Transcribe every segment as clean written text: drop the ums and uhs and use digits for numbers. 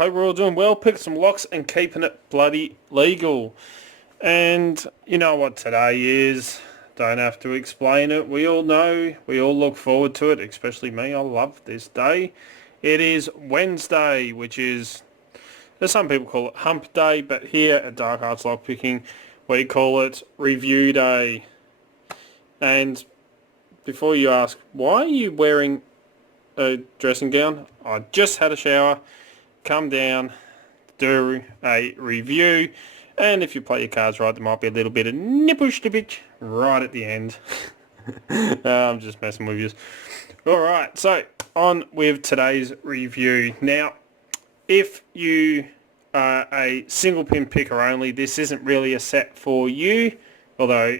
Hope we're all doing well, picking some locks and keeping it bloody legal. And you know what today is. Don't have to explain it. We all know. We all look forward to it, especially me. I love this day. It is Wednesday, which is, as some people call it, hump day, but here at Dark Arts Lockpicking, we call it review day. And before you ask, why are you wearing a dressing gown? I just had a shower, come down, do a review, and if you play your cards right, there might be a little bit of nipple slippage right at the end. I'm just messing with you. Alright, so on with today's review. Now, if you are a single pin picker only, this isn't really a set for you, although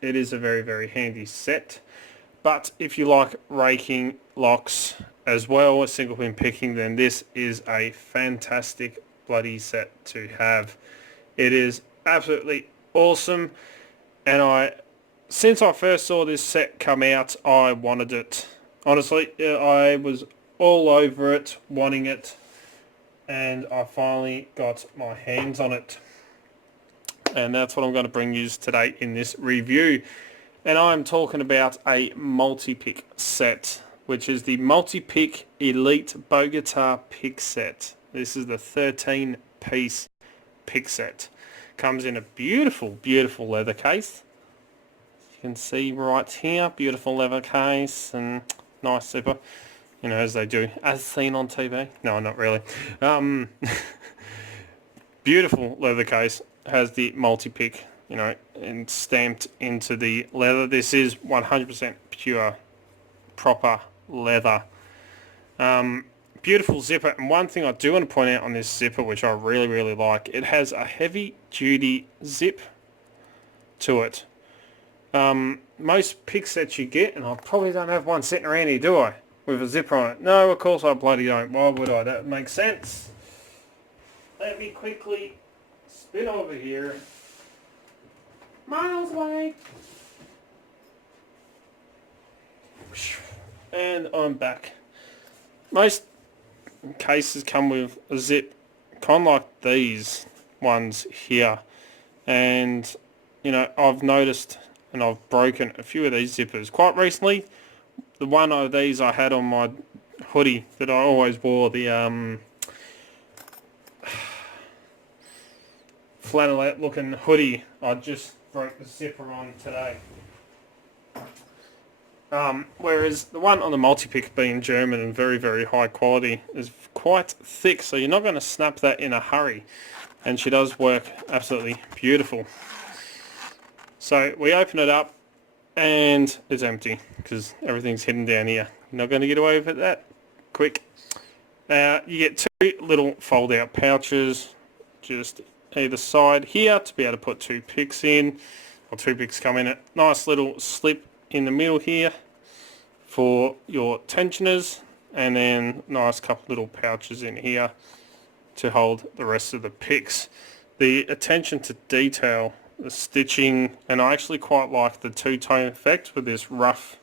it is a very, very handy set. But if you like raking locks as well as single pin picking, then this is a fantastic bloody set to have. It is absolutely awesome, and since I first saw this set come out, I wanted it. Honestly, I was all over it, wanting it, and I finally got my hands on it. And that's what I'm going to bring you today in this review. And I'm talking about a Multipick set, which is the Multipick Elite Bogata pick set. This is the 13-piece pick set. Comes in a beautiful, beautiful leather case. You can see right here, beautiful leather case and nice zipper. You know, as they do, as seen on TV. No, not really. Beautiful leather case. Has the Multipick, you know, and stamped into the leather. This is 100% pure, proper leather. Beautiful zipper, and one thing I do want to point out on this zipper, which I really, really like, it has a heavy-duty zip to it. Most pick sets you get, and I probably don't have one sitting around here, do I? With a zipper on it. No, of course I bloody don't. Why would I? That makes sense. Let me quickly spin over here. Miles away. And I'm back. Most cases come with a zip, kind of like these ones here. And, you know, I've noticed and I've broken a few of these zippers quite recently. The one of these I had on my hoodie that I always wore, the flannelette looking hoodie, I just broke the zipper on today. Whereas the one on the Multipick, being German and very, very high quality, is quite thick, so you're not going to snap that in a hurry. And she does work absolutely beautiful. So we open it up and it's empty because everything's hidden down here. You're not going to get away with it that quick. You get two little fold-out pouches just either side here to be able to put two picks in, or two picks come in it. Nice little slip in the middle here for your tensioners, and then nice couple little pouches in here to hold the rest of the picks. The attention to detail, the stitching, and I actually quite like the two-tone effect with this rough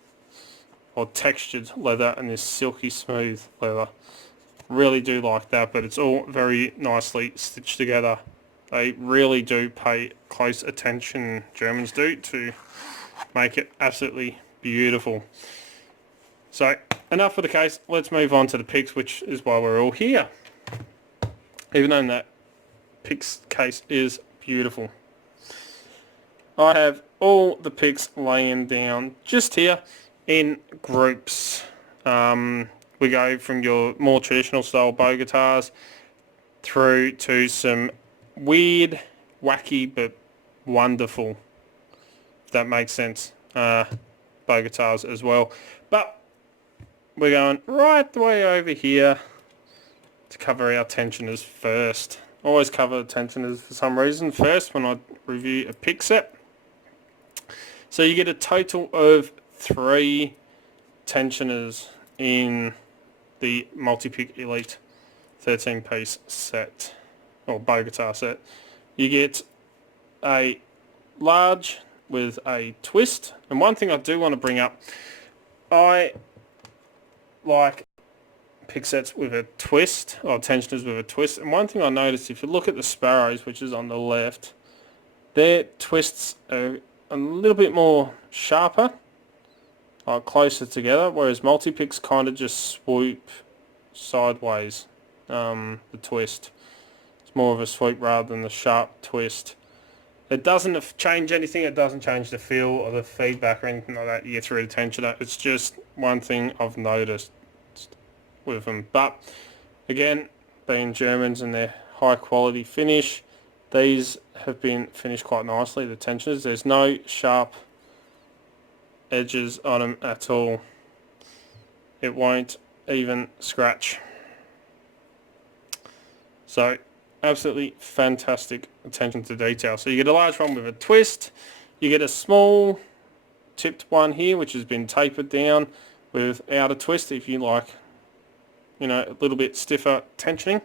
or textured leather and this silky smooth leather. Really do like that, but it's all very nicely stitched together. They really do pay close attention, Germans do, to make it absolutely beautiful. So, enough for the case. Let's move on to the picks, which is why we're all here. Even though that picks case is beautiful. I have all the picks laying down just here in groups. We go from your more traditional style bogatars through to some weird, wacky, but wonderful, if that makes sense, bogatars as well. But we're going right the way over here to cover our tensioners first. Always cover tensioners for some reason first when I review a pick set. So you get a total of 3 tensioners in the Multipick Elite 13-piece set, or Bogata set. You get a large with a twist, and one thing I do want to bring up, I like pick sets with a twist, or tensioners with a twist. And one thing I noticed, if you look at the Sparrows, which is on the left, their twists are a little bit more sharper, like closer together, whereas Multipicks kind of just swoop sideways, the twist. It's more of a swoop rather than the sharp twist. It doesn't change anything. It doesn't change the feel or the feedback or anything like that you get through the tensioner. It's just one thing I've noticed with them. But again, being Germans and their high quality finish, these have been finished quite nicely, the tensioners. There's no sharp edges on them at all. It won't even scratch. So absolutely fantastic attention to detail. So you get a large one with a twist, you get a small tipped one here which has been tapered down without a twist if you like, you know, a little bit stiffer tensioning.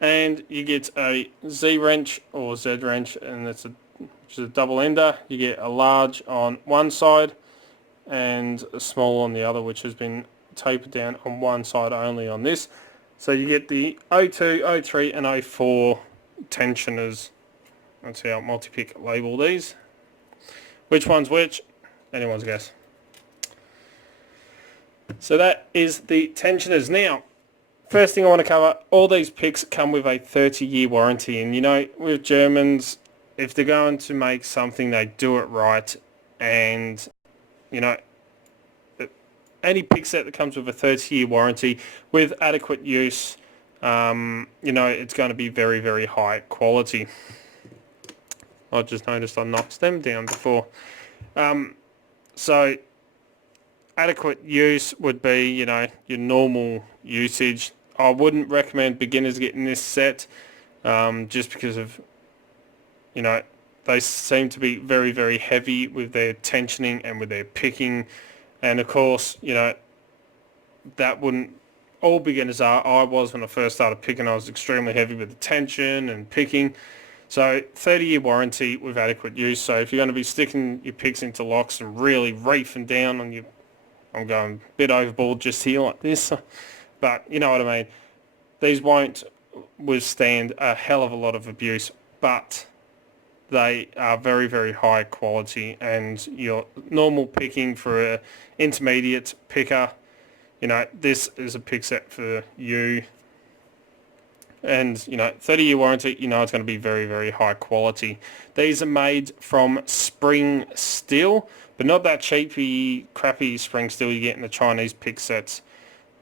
And you get a Z wrench or Z wrench, and that's which is a double ender. You get a large on one side and a small on the other, which has been tapered down on one side only on this. So you get the 02, 03 and 04 tensioners. That's how Multipick label these. Which one's which? Anyone's guess. So that is the tensioners. Now, first thing I want to cover, all these picks come with a 30-year warranty. And you know, with Germans, if they're going to make something, they do it right. And, you know, any pick set that comes with a 30-year warranty with adequate use, you know, it's going to be very, very high quality. I just noticed I knocked them down before. So adequate use would be, you know, your normal usage. I wouldn't recommend beginners getting this set, just because of, you know, they seem to be very, very heavy with their tensioning and with their picking. And of course, you know, that wouldn't, all beginners are. I was when I first started picking. I was extremely heavy with the tension and picking. So 30-year warranty with adequate use. So if you're going to be sticking your picks into locks and really reefing down on your, I'm going a bit overboard just here like this, but you know what I mean. These won't withstand a hell of a lot of abuse, but they are very, very high quality, and your normal picking for an intermediate picker, you know, this is a pick set for you. And, you know, 30-year warranty, you know it's going to be very, very high quality. These are made from spring steel, but not that cheapy, crappy spring steel you get in the Chinese pick sets.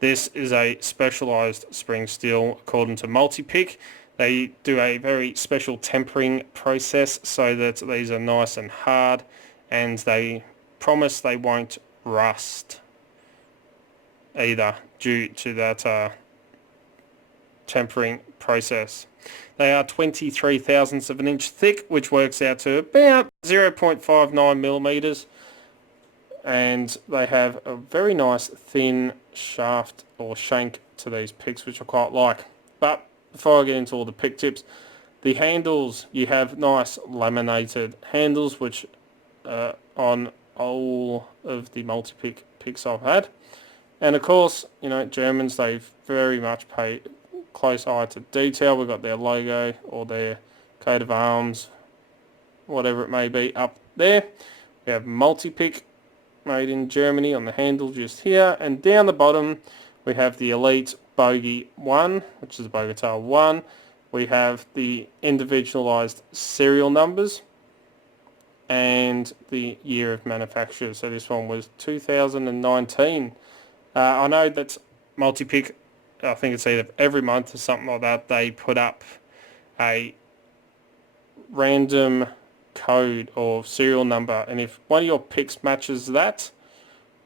This is a specialised spring steel according to Multipick. They do a very special tempering process so that these are nice and hard, and they promise they won't rust either due to that tempering process. They are 23 thousandths of an inch thick, which works out to about 0.59 millimeters, and they have a very nice thin shaft or shank to these picks, which I quite like. But before I get into all the pick tips, the handles, you have nice laminated handles, which on all of the Multipick picks I've had. And of course, you know, Germans, they very much pay close eye to detail. We've got their logo or their coat of arms, whatever it may be, up there. We have Multipick made in Germany on the handle just here, and down the bottom we have the Elite Bogey 1, which is Bogata 1. We have the individualized serial numbers and the year of manufacture. So this one was 2019. I know that Multipick, I think it's either every month or something like that, they put up a random code or serial number, and if one of your picks matches that,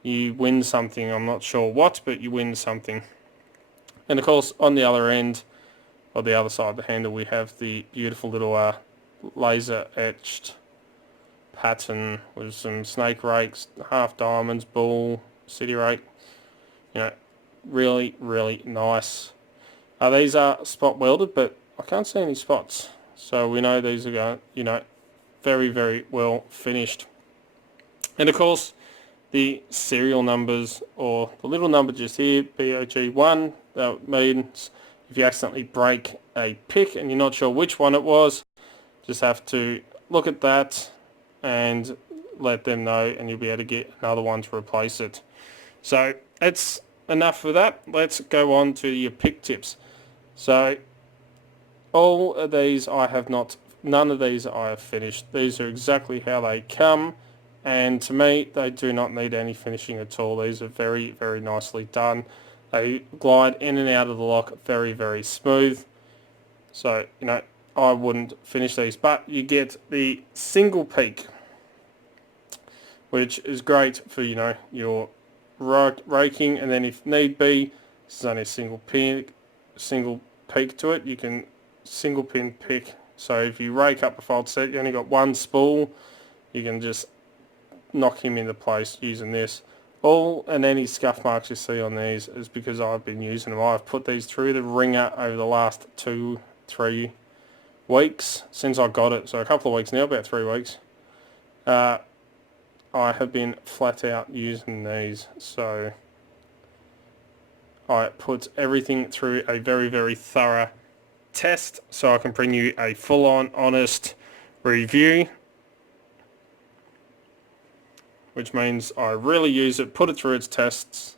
you win something. I'm not sure what, but you win something. And of course, on the other end, or the other side of the handle, we have the beautiful little laser etched pattern with some snake rakes, half diamonds, bull, city rake. You know, really, really nice. These are spot welded, but I can't see any spots. So we know these are going, you know, very, very well finished. And of course, the serial numbers, or the little number just here, BOG1. That means if you accidentally break a pick and you're not sure which one it was, just have to look at that and let them know, and you'll be able to get another one to replace it. So that's enough for that. Let's go on to your pick tips. So all of these none of these I have finished. These are exactly how they come, and to me they do not need any finishing at all. These are very, very nicely done. They glide in and out of the lock very, very smooth. So, I wouldn't finish these, but you get the single peak, which is great for, your raking, and then if need be, this is only a single peak to it, you can single pin pick. So if you rake up a fold set, you only got one spool, you can just knock him into place using this. All and any scuff marks you see on these is because I've been using them. I've put these through the ringer over the last 2-3 weeks since I got it, so a couple of weeks now, about 3 weeks. I have been flat out using these, so I put everything through a very, very thorough test so I can bring you a full-on honest review, which means I really use it, put it through its tests,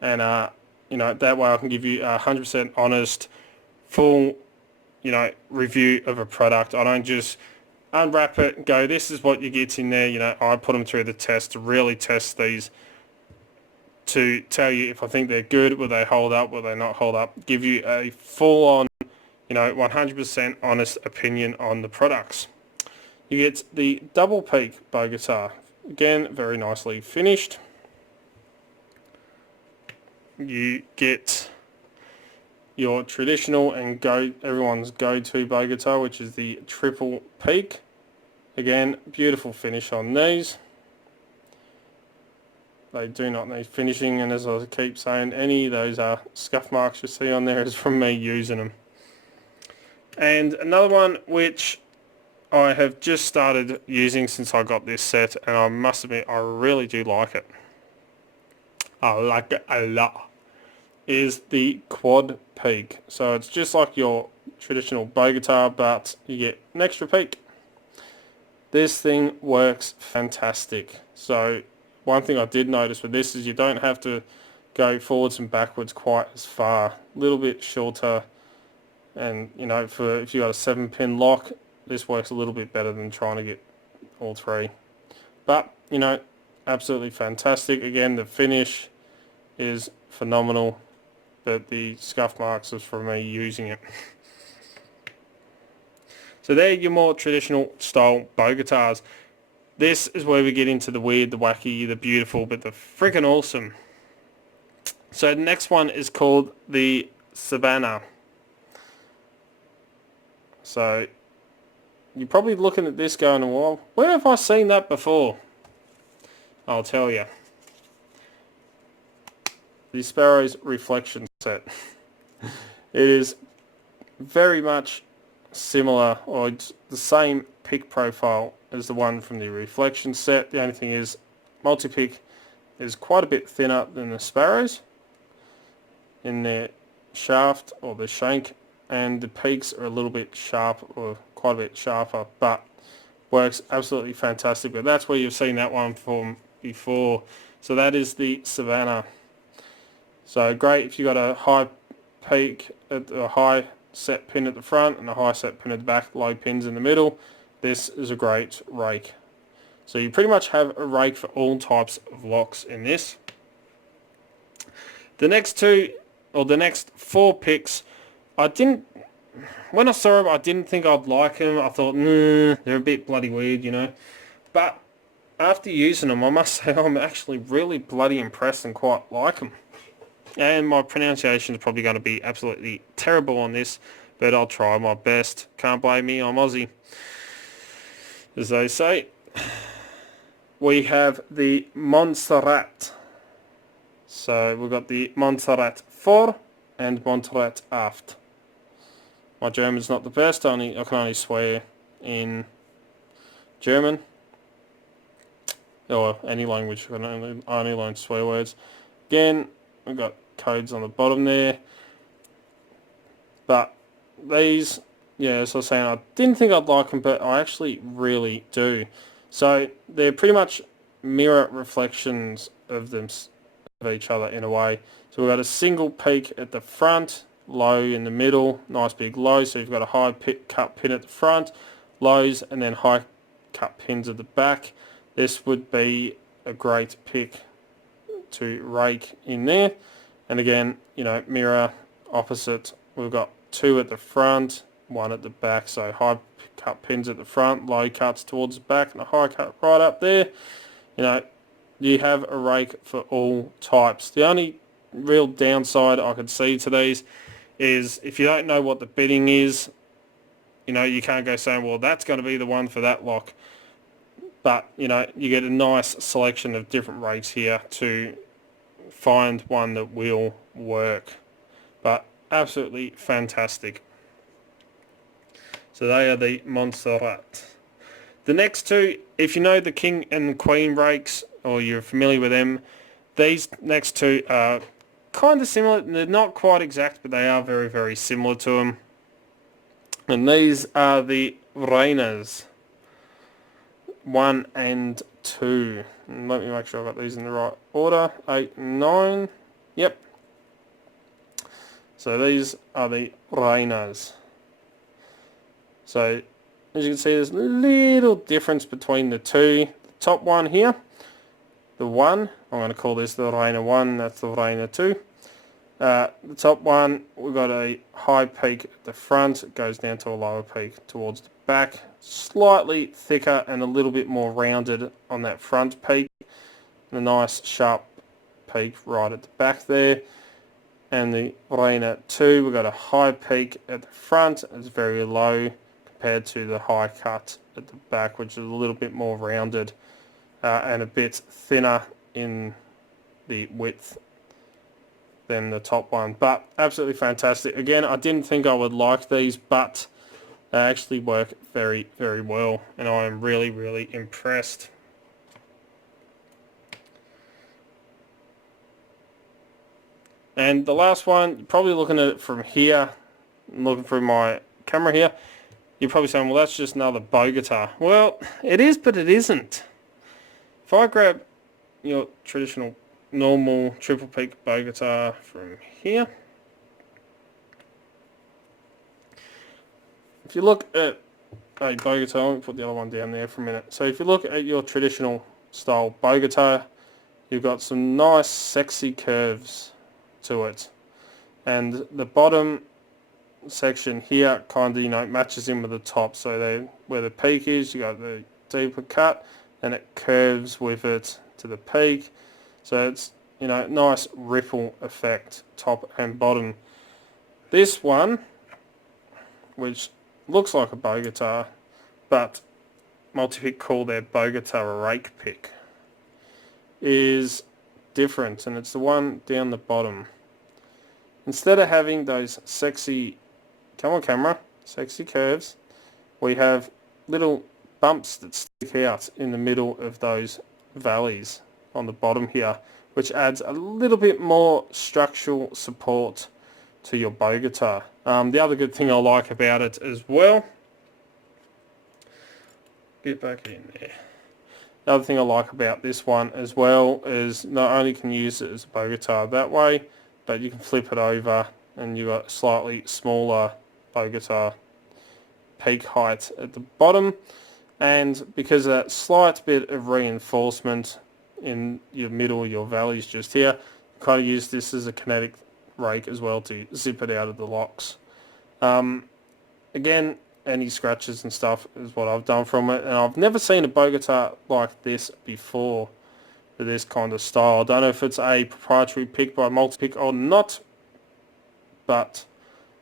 and that way I can give you a 100% honest, full, review of a product. I don't just unwrap it and go, this is what you get in there. I put them through the test to really test these, to tell you if I think they're good, will they hold up, will they not hold up, give you a full-on, 100% honest opinion on the products. You get the double peak bogata. Again, very nicely finished. You get your traditional and everyone's go-to bogata, which is the triple peak. Again, beautiful finish on these. They do not need finishing, and as I keep saying, any of those scuff marks you see on there is from me using them. And another one which I have just started using since I got this set, and I must admit I really do like it. I like it a lot. Is the quad peak. So it's just like your traditional bogata, but you get an extra peak. This thing works fantastic. So one thing I did notice with this is you don't have to go forwards and backwards quite as far. A little bit shorter, and if you got a 7-pin lock, this works a little bit better than trying to get all three. But absolutely fantastic. Again, the finish is phenomenal, but the scuff marks is from me using it. So they're your more traditional style bogatas. This is where we get into the weird, the wacky, the beautiful, but the freaking awesome. So the next one is called the Savannah. So you're probably looking at this going, well, where have I seen that before? I'll tell you. The Sparrow's reflection set. It is very much similar, or it's the same pick profile as the one from the reflection set. The only thing is Multipick is quite a bit thinner than the Sparrows in their shaft or the shank, and the peaks are a little bit sharp, or quite a bit sharper, but works absolutely fantastic. But that's where you've seen that one from before. So that is the Savannah. So great if you got a high peak, a high set pin at the front and a high set pin at the back, low pins in the middle. This is a great rake. So you pretty much have a rake for all types of locks in this. The next four picks, when I saw them, I didn't think I'd like them. I thought, they're a bit bloody weird, But after using them, I must say I'm actually really bloody impressed and quite like them. And my pronunciation is probably going to be absolutely terrible on this, but I'll try my best. Can't blame me, I'm Aussie, as they say. We have the Montserrat. So we've got the Montserrat 4 and Montserrat Aft. My German's not the best, I can only swear in German. or any language can only learn swear words. Again, we've got codes on the bottom there. But these, yeah, as I was saying, I didn't think I'd like them, but I actually really do. So they're pretty much mirror reflections of them, of each other in a way. So we've got a single peak at the front, low in the middle, nice big low. So you've got a high cut pin at the front, lows, and then high cut pins at the back. This would be a great pick to rake in there. And again, you know, mirror opposite. We've got two at the front, one at the back. So high cut pins at the front, low cuts towards the back, and a high cut right up there. You know, you have a rake for all types. The only real downside I could see to these is if you don't know what the bidding is, you know, you can't go saying, well, that's going to be the one for that lock. But, you know, you get a nice selection of different rakes here to find one that will work. But absolutely fantastic. So they are the Monster Flat. The next two, if you know the King and Queen rakes, or you're familiar with them, these next two are kind of similar. They're not quite exact, but they are very, very similar to them. And these are the Rhinos 1 and 2. And let me make sure I've got these in the right order. 8 and 9. Yep. So these are the Rhinos. So as you can see, there's a little difference between the two. The top one here, the 1, I'm going to call this the Rhino 1, that's the Rhino 2. The top one, we've got a high peak at the front, it goes down to a lower peak towards the back. Slightly thicker and a little bit more rounded on that front peak. And a nice sharp peak right at the back there. And the Rhino 2, we've got a high peak at the front, it's very low compared to the high cut at the back, which is a little bit more rounded and a bit thinner in the width than the top one. But absolutely fantastic. Again, I didn't think I would like these, but they actually work very, very well, and I am really, really impressed. And the last one, you're probably looking at it from here, looking through my camera here, you're probably saying, well, that's just another bogata. Well, it is, but it isn't. If I grab your traditional normal triple peak bogata from here, if you look at a bogata, let me put the other one down there for a minute. So if you look at your traditional style bogata, you've got some nice sexy curves to it, and the bottom section here kind of, you know, matches in with the top. So they, where the peak is, you got the deeper cut, and it curves with it to the peak. So it's, you know, nice ripple effect top and bottom. This one, which looks like a bogata, but Multipick call their bogata rake pick, is different, and it's the one down the bottom. Instead of having those sexy, come on camera, sexy curves, we have little bumps that stick out in the middle of those valleys on the bottom here, which adds a little bit more structural support to your bogata. The other good thing I like about it as well, get back in there. The other thing I like about this one as well is not only can you use it as a bogata that way, but you can flip it over and you've got slightly smaller bogata peak height at the bottom. And because of that slight bit of reinforcement in your middle, your valleys just here, kind of use this as a kinetic rake as well to zip it out of the locks. Again, any scratches and stuff is what I've done from it, and I've never seen a bogata like this before for this kind of style. I don't know if it's a proprietary pick by Multipick or not, but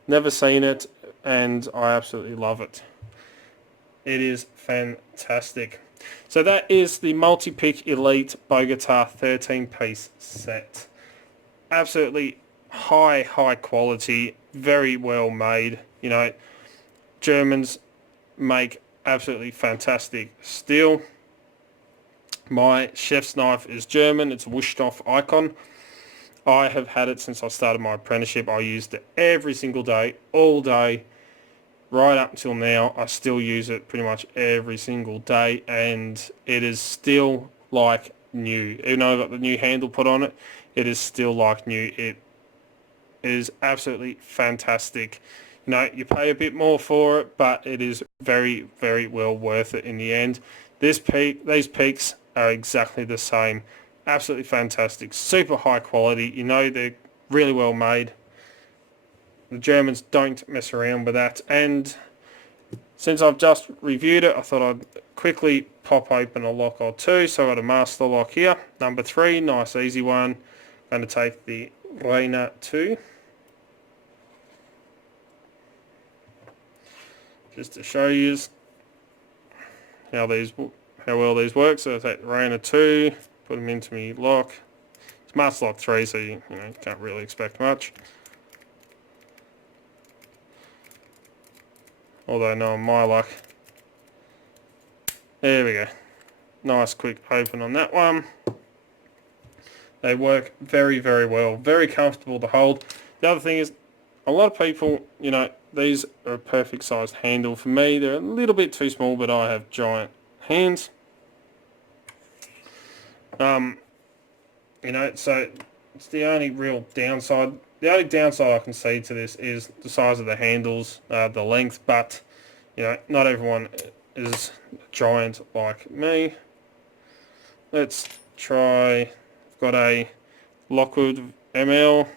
never seen it, and I absolutely love it. It is fantastic. So that is the Multipick Elite Bogata 13-piece set. Absolutely high quality, very well made. You know, Germans make absolutely fantastic steel. My chef's knife is German. It's a Wusthof Icon. I have had it since I started my apprenticeship. I used it every single day, all day, right up until now. I still use it pretty much every single day, and it is still like new. Even though I've got the new handle put on it, it is still like new. It is absolutely fantastic. You know, you pay a bit more for it, but it is very, very well worth it in the end. These peaks are exactly the same. Absolutely fantastic. Super high quality. You know, they're really well made. The Germans don't mess around with that. And since I've just reviewed it, I thought I'd quickly pop open a lock or two. So I've got a master lock here. Number 3, nice easy one. I'm going to take the Rhinos 2. Just to show you how well these work. So I take the Rhinos 2, put them into my lock. It's master lock 3, so you can't really expect much. Although no, on my luck. There we go. Nice quick open on that one. They work very, very well. Very comfortable to hold. The other thing is, a lot of people, these are a perfect sized handle. For me, they're a little bit too small, but I have giant hands. So it's the only real downside. The only downside I can see to this is the size of the handles, the length, but, not everyone is giant like me. Let's try, I've got a Lockwood ML.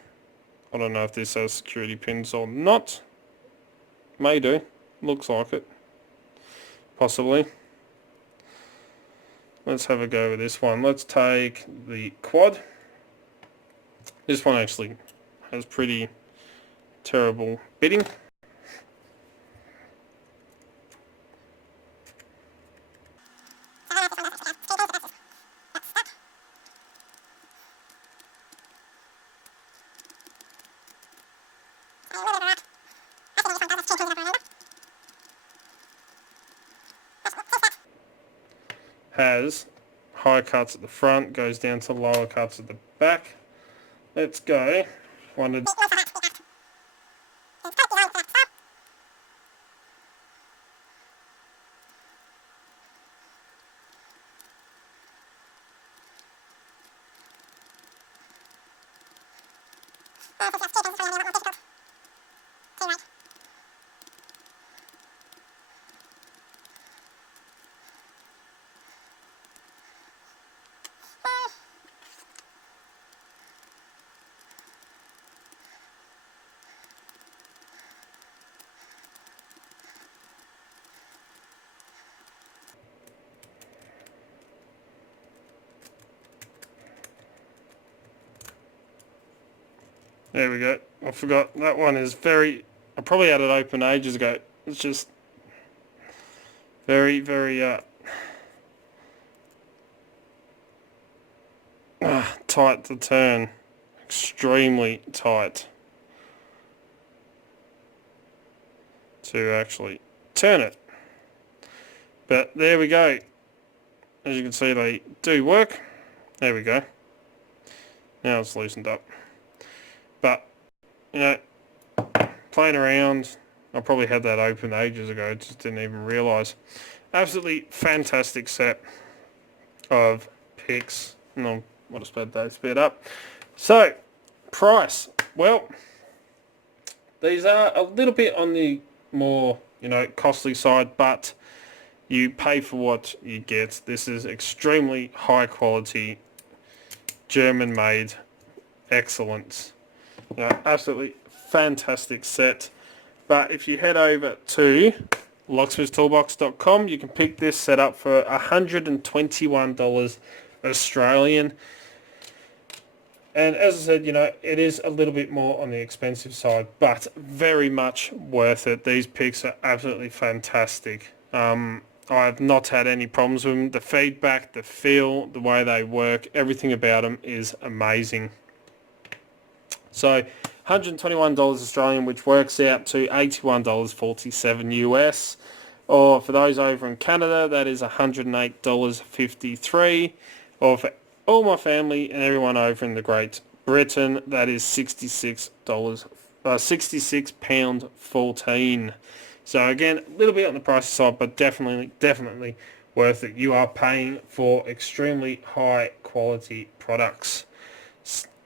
I don't know if this has security pins or not. May do. Looks like it. Possibly. Let's have a go with this one. Let's take the quad. This one actually has pretty terrible bitting. Has high cuts at the front, goes down to lower cuts at the back. Let's go. There we go. I forgot that one is I probably had it open ages ago. It's just very, very tight to turn. Extremely tight to actually turn it. But there we go. As you can see, they do work. There we go. Now it's loosened up. But, playing around, I probably had that open ages ago, just didn't even realise. Absolutely fantastic set of picks. No, what a sped up. So, price. Well, these are a little bit on the more, costly side, but you pay for what you get. This is extremely high quality, German made excellence. Absolutely fantastic set. But if you head over to locksmithstoolbox.com, you can pick this set up for $121 Australian. And as I said, it is a little bit more on the expensive side, but very much worth it. These picks are absolutely fantastic. I've not had any problems with them. The feedback, the feel, the way they work, everything about them is amazing. So $121 Australian, which works out to $81.47 US. Or for those over in Canada, that is $108.53. Or for all my family and everyone over in the Great Britain, that is $66, £66.14. So again, a little bit on the price side, but definitely worth it. You are paying for extremely high quality products.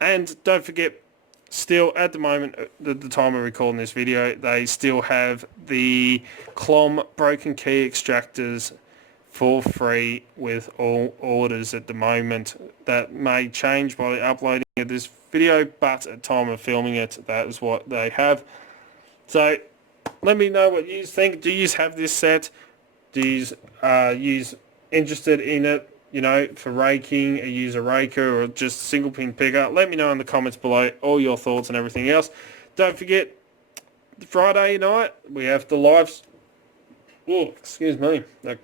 And don't forget, still at the moment, at the time of recording this video, they still have the Clom broken key extractors for free with all orders at the moment. That may change by the uploading of this video, but at time of filming it, that is what they have. So let me know what you think. Do you have this set? Do you interested in it? You know, for raking, use a raker or just single pin picker. Let me know in the comments below all your thoughts and everything else. Don't forget, Friday night we have the lives. Oh, excuse me, the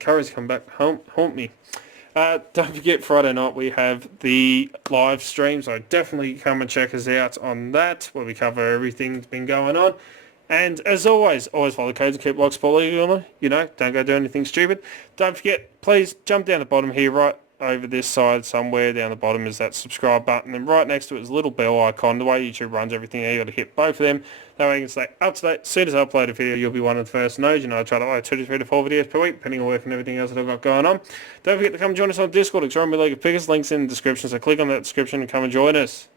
curry's come back to haunt me. Don't forget, Friday night we have the live stream, so definitely come and check us out on that, where we cover everything that's been going on. And as always follow the codes and keep Locksport legal. You know, don't go do anything stupid. Don't forget, please jump down the bottom here, right over this side somewhere down the bottom is that subscribe button, and right next to it is a little bell icon. The way YouTube runs everything, you got to hit both of them. That way you can stay up to date. As soon as I upload a video, you'll be one of the first to know. You know, I try to upload 2 to 3 to 4 videos per week, depending on work and everything else that I've got going on. Don't forget to come join us on Discord. It's my League of Pickers. Links in the description, so click on that description and come and join us.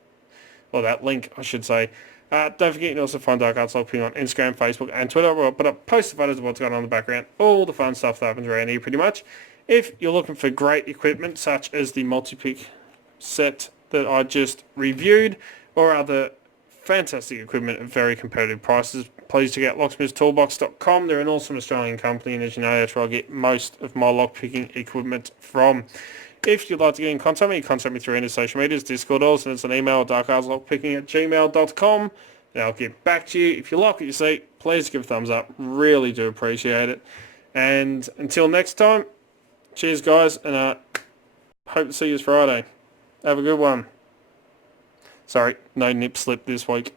Or that link, I should say. Don't forget you can also find Dark Arts Lockpicking on Instagram, Facebook and Twitter, where I'll put up posts of photos of what's going on in the background, all the fun stuff that happens around here pretty much. If you're looking for great equipment such as the Multipick set that I just reviewed, or other fantastic equipment at very competitive prices, please check out locksmithstoolbox.com. They're an awesome Australian company, and as you know, that's where I get most of my lockpicking equipment from. If you'd like to get in contact with me, contact me through any social medias, Discord, or send us an email at darkartslockpicking@gmail.com, and I'll get back to you. If you like what you see, please give a thumbs up. Really do appreciate it. And until next time, cheers guys, and hope to see you Friday. Have a good one. Sorry, no nip slip this week.